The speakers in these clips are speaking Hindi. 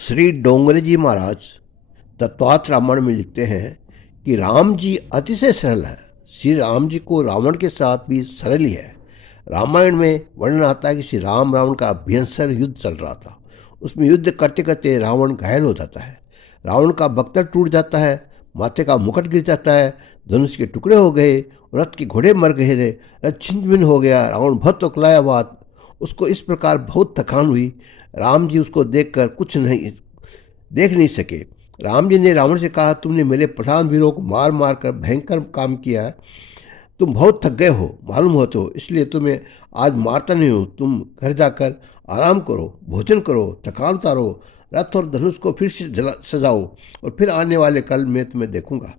श्री डोंगरे जी महाराज तत्वार्थ रामायण में लिखते हैं कि राम जी अतिशय सरल है। श्री राम जी को रावण के साथ भी सरल ही है। रामायण में वर्णन आता है कि श्री राम रावण का भयंकर युद्ध चल रहा था। उसमें युद्ध करते करते रावण घायल हो जाता है। रावण का बख्तर टूट जाता है, माथे का मुकुट गिर जाता है, धनुष के टुकड़े हो गए, रथ के घोड़े मर गए थे, रथ छिन्न भिन्न हो गया। रावण बहुत उकलाया हुआ, उसको इस प्रकार बहुत थकान हुई। राम जी उसको देखकर कुछ नहीं देख नहीं सके। राम जी ने रावण से कहा, तुमने मेरे प्रधान वीरों को मार मार कर भयंकर काम किया है। तुम बहुत थक गए हो मालूम होते हो, इसलिए तुम्हें आज मारता नहीं हूँ। तुम घर जाकर आराम करो, भोजन करो, थकान उतारो, रथ और धनुष को फिर से सजाओ और फिर आने वाले कल मैं तुम्हें देखूंगा।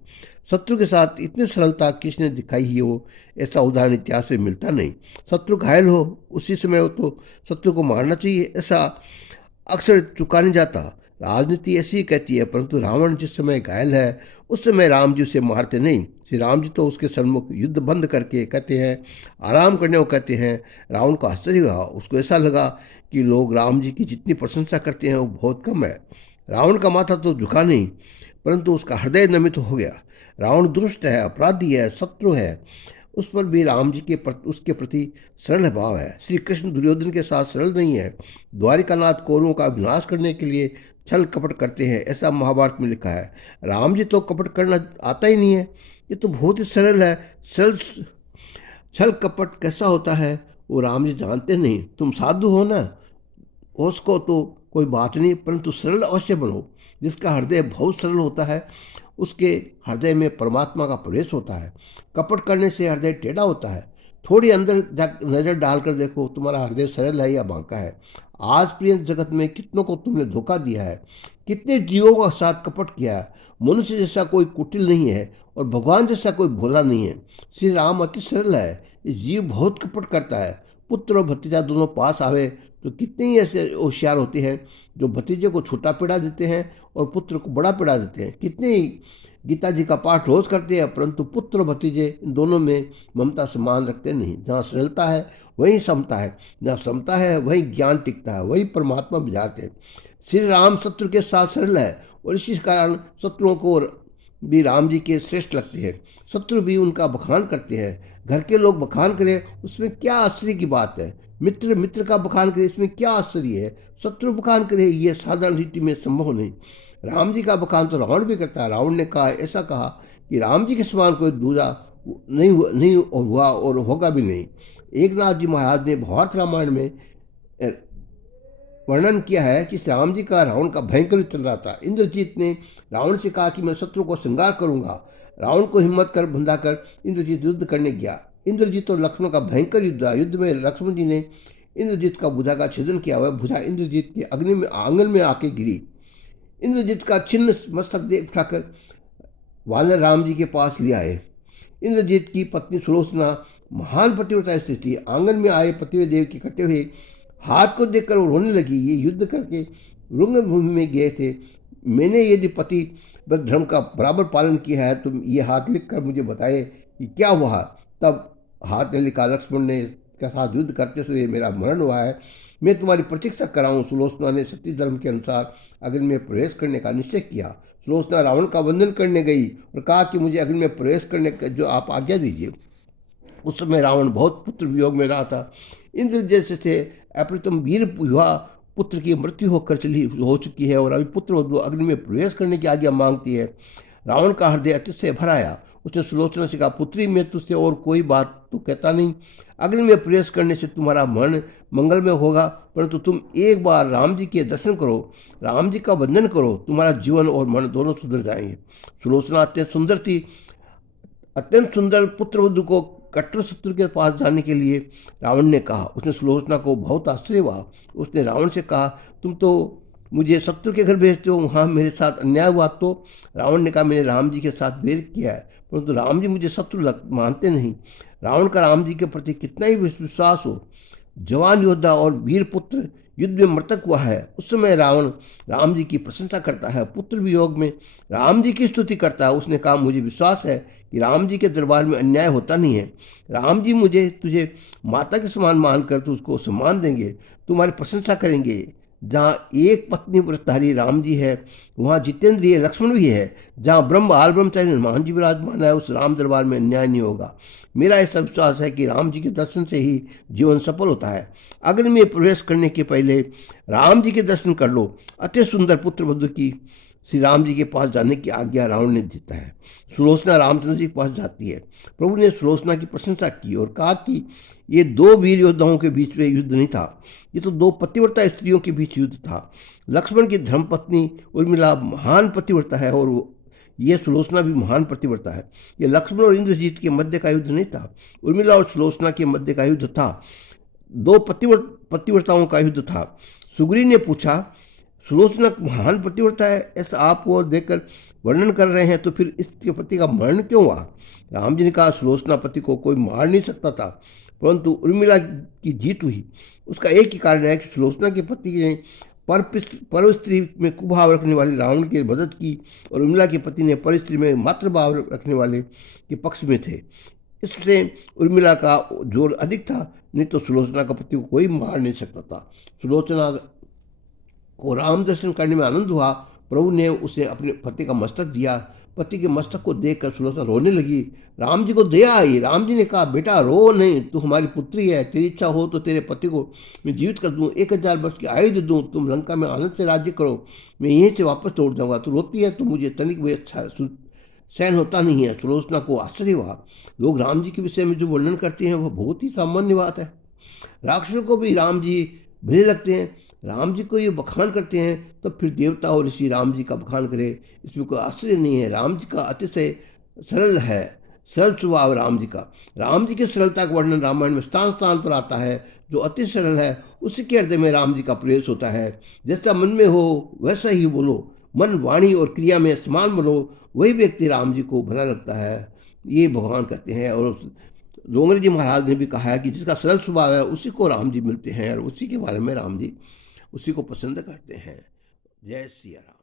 शत्रु के साथ इतनी सरलता किसने दिखाई ही हो, ऐसा उदाहरण इतिहास में मिलता नहीं। शत्रु घायल हो उसी समय हो तो शत्रु को मारना चाहिए, ऐसा अक्सर चुका नहीं जाता। राजनीति ऐसी ही कहती है, परंतु रावण जिस समय घायल है उस समय राम जी उसे मारते नहीं। श्री राम जी तो उसके सन्मुख युद्ध बंद करके कहते हैं, आराम करने को कहते हैं। रावण को आश्चर्य हुआ, उसको ऐसा लगा कि लोग राम जी की जितनी प्रशंसा करते हैं वो बहुत कम है। रावण का माथा तो झुका नहीं, परंतु उसका हृदय नमित हो गया। रावण दुष्ट है, अपराधी है, शत्रु है, उस पर भी राम जी के उसके प्रति सरल भाव है। श्री कृष्ण दुर्योधन के साथ सरल नहीं है। द्वारिकानाथ कौरवों का विनाश करने के लिए छल कपट करते हैं, ऐसा महाभारत में लिखा है। राम जी तो कपट करना आता ही नहीं है, ये तो बहुत ही सरल है। सरल छल कपट कैसा होता है वो राम जी जानते नहीं। तुम साधु हो ना, उसको तो कोई बात नहीं, परंतु सरल अवश्य बनो। जिसका हृदय बहुत सरल होता है उसके हृदय में परमात्मा का प्रवेश होता है। कपट करने से हृदय टेढ़ा होता है। थोड़ी अंदर नजर डालकर देखो, तुम्हारा हृदय सरल है या बांका है। आज प्रिय जगत में कितनों को तुमने धोखा दिया है, कितने जीवों के साथ कपट किया है। मनुष्य जैसा कोई कुटिल नहीं है और भगवान जैसा कोई भोला नहीं है। श्री राम अति सरल है, ये जीव बहुत कपट करता है। पुत्र और भतीजा दोनों पास आवे तो कितने ही ऐसे होशियार होते हैं जो भतीजे को छोटा पिड़ा देते हैं और पुत्र को बड़ा पिड़ा देते हैं। कितने ही गीता जी का पाठ रोज करते हैं, परंतु पुत्र और भतीजे इन दोनों में ममता समान रखते नहीं। जहाँ सरलता है वहीं समता है, जहाँ समता है वहीं ज्ञान टिकता है, वही परमात्मा बुझाते हैं। श्री राम शत्रु के साथ सरल है और इसी कारण शत्रुओं को भी राम जी के श्रेष्ठ लगते हैं। शत्रु भी उनका बखान करते हैं। घर के लोग बखान करें उसमें क्या आश्चर्य की बात है। मित्र मित्र का बखान करे इसमें क्या आश्चर्य है। शत्रु बखान करे ये साधारण रीति में संभव नहीं। राम जी का बखान तो रावण भी करता है। रावण ने कहा, ऐसा कहा कि राम जी के समान कोई दूसरा नहीं हुआ और होगा भी नहीं। एक नाथ जी महाराज ने भारत रामायण में वर्णन किया है कि राम जी का रावण का भयंकर युद्ध चल रहा था। इंद्रजीत ने रावण से कहा कि मैं शत्रु को श्रृंगार करूंगा। रावण को हिम्मत कर बंधाकर इंद्रजीत युद्ध करने गया। इंद्रजीत और लक्ष्मण का भयंकर युद्ध में लक्ष्मण जी ने इंद्रजीत का भुजा का छेदन किया। वह भुजा इंद्रजीत के अग्नि में आंगन में आके गिरी। इंद्रजीत का छिन्न मस्तक देख उठाकर वानर राम जी के पास ले आए। इंद्रजीत की पत्नी सुलोचना महान पतिव्रता स्त्री थी। आंगन में आए पतिदेव के कटे हुए हाथ को देखकर वो रोने लगी। ये युद्ध करके रंगभूमि में गए थे। मैंने यदि पति धर्म का बराबर पालन किया है तो ये हाथ लिख कर मुझे बताए कि क्या हुआ। तब हाथ ने लिखा, लक्ष्मण ने के साथ युद्ध करते हुए मेरा मरण हुआ है। मैं तुम्हारी प्रतीक्षा कराऊं। सुलोचना ने सती धर्म के अनुसार अग्नि में प्रवेश करने का निश्चय किया। सुलोचना रावण का वंदन करने गई और कहा कि मुझे अग्नि में प्रवेश करने का जो आप आज्ञा दीजिए। उस समय रावण बहुत पुत्र वियोग में रहा था। इंद्र जैसे से अप्रतिम वीर युवा पुत्र की मृत्यु हो चुकी है और अभी पुत्र वधू अग्नि में प्रवेश करने की आज्ञा मांगती है। रावण का हृदय अतिशय भर आया। उसने सुलोचना से कहा, पुत्री मैं तुझसे और कोई बात तो कहता नहीं। अग्नि में प्रवेश करने से तुम्हारा मन मंगलमय होगा, परंतु तुम एक बार राम जी के दर्शन करो, राम जी का वंदन करो, तुम्हारा जीवन और मन दोनों सुधर जाएंगे। सुलोचना अत्यंत सुंदर थी। अत्यंत सुंदर पुत्रवधू को कट्टर शत्रु के पास जाने के लिए रावण ने कहा। उसने सुलोचना को बहुत आश्चर्य हुआ। उसने रावण से कहा, तुम तो मुझे शत्रु के घर भेजते हो, वहाँ मेरे साथ अन्याय हुआ तो? रावण ने कहा, मैंने राम जी के साथ भेद किया है, परंतु राम जी मुझे शत्रु मानते नहीं। रावण का राम जी के प्रति कितना ही विश्वास हो। जवान योद्धा और वीर पुत्र युद्ध में मृतक हुआ है, उस समय रावण राम जी की प्रशंसा करता है, पुत्र वियोग में राम जी की स्तुति करता है। उसने कहा, मुझे विश्वास है कि राम जी के दरबार में अन्याय होता नहीं है। राम जी मुझे तुझे माता के समान मानकर तो उसको सम्मान देंगे, तुम्हारी प्रशंसा करेंगे। जहाँ एक पत्नी व्रतधारी राम जी है, वहाँ जितेंद्रिय लक्ष्मण भी है। जहाँ ब्रह्म आल ब्रह्मचारी हनुमान जी विराजमान है, उस राम दरबार में अन्याय नहीं होगा। मेरा ऐसा विश्वास है कि राम जी के दर्शन से ही जीवन सफल होता है। अग्नि में प्रवेश करने के पहले राम जी के दर्शन कर लो। अति सुंदर पुत्र वधु की श्री राम जी के पास जाने की आज्ञा रावण ने देता है। सुलोचना रामचंद्र जी के पास जाती है। प्रभु ने सुलोचना की प्रशंसा की और कहा कि ये दो वीर योद्धाओं के बीच में युद्ध नहीं था, ये तो दो पतिव्रता स्त्रियों के बीच युद्ध था। लक्ष्मण की धर्मपत्नी उर्मिला महान पतिव्रता है और ये सुलोचना भी महान पतिव्रता है। ये लक्ष्मण और इंद्रजीत के मध्य का युद्ध नहीं था, उर्मिला और सुलोचना के मध्य का युद्ध था। दो पतिव्रताओं का युद्ध था। सुग्रीव ने पूछा, सुलोचना महान पतिव्रता है, ऐसा आप वो देखकर वर्णन कर रहे हैं, तो फिर इसके पति का मरण क्यों हुआ? राम जी ने कहा, सुलोचना पति को कोई मार नहीं सकता था, परंतु उर्मिला की जीत हुई। उसका एक ही कारण है कि सुलोचना के पति ने पर स्त्री में कुभाव रखने वाले रावण की मदद की और उर्मिला के पति ने पर स्त्री में मातृभाव रखने वाले के पक्ष में थे। इससे उर्मिला का जोर अधिक था, नहीं तो सुलोचना का पति को कोई मार नहीं सकता था। सुलोचना को राम दर्शन करने में आनंद हुआ। प्रभु ने उसे अपने पति का मस्तक दिया। पति के मस्तक को देखकर सुलोचना रोने लगी। राम जी को दया आई। राम जी ने कहा, बेटा रो नहीं, तू हमारी पुत्री है, तेरी इच्छा हो तो तेरे पति को मैं जीवित कर दूं, 1000 वर्ष की आयु दे दूं, तुम लंका में आनंद से राज्य करो, मैं यहीं से वापस लौट जाऊंगा। तो रोती है तो मुझे तनिक भी अच्छा सहन होता नहीं है। सुलोचना को आश्चर्य हुआ। लोग राम जी के विषय में जो वर्णन करते हैं वह बहुत ही सामान्य बात है। राक्षसों को भी राम जी भले लगते हैं। राम जी को ये बखान करते हैं, तो फिर देवता और ऋषि राम जी का बखान करे, इसमें कोई आश्चर्य नहीं है। राम जी का अतिशय सरल है, सरल स्वभाव राम जी का। राम जी की सरलता का वर्णन रामायण में स्थान स्थान पर आता है। जो अति सरल है उसी के हृदय में राम जी का प्रवेश होता है। जैसा मन में हो वैसा ही बोलो, मन वाणी और क्रिया में समान बनो, वही व्यक्ति राम जी को भला लगता है, ये भगवान कहते हैं। और जोंगरी जी महाराज ने भी कहा है कि जिसका सरल स्वभाव है उसी को राम जी मिलते हैं और उसी के बारे में राम जी उसी को पसंद करते हैं। जय सिया राम।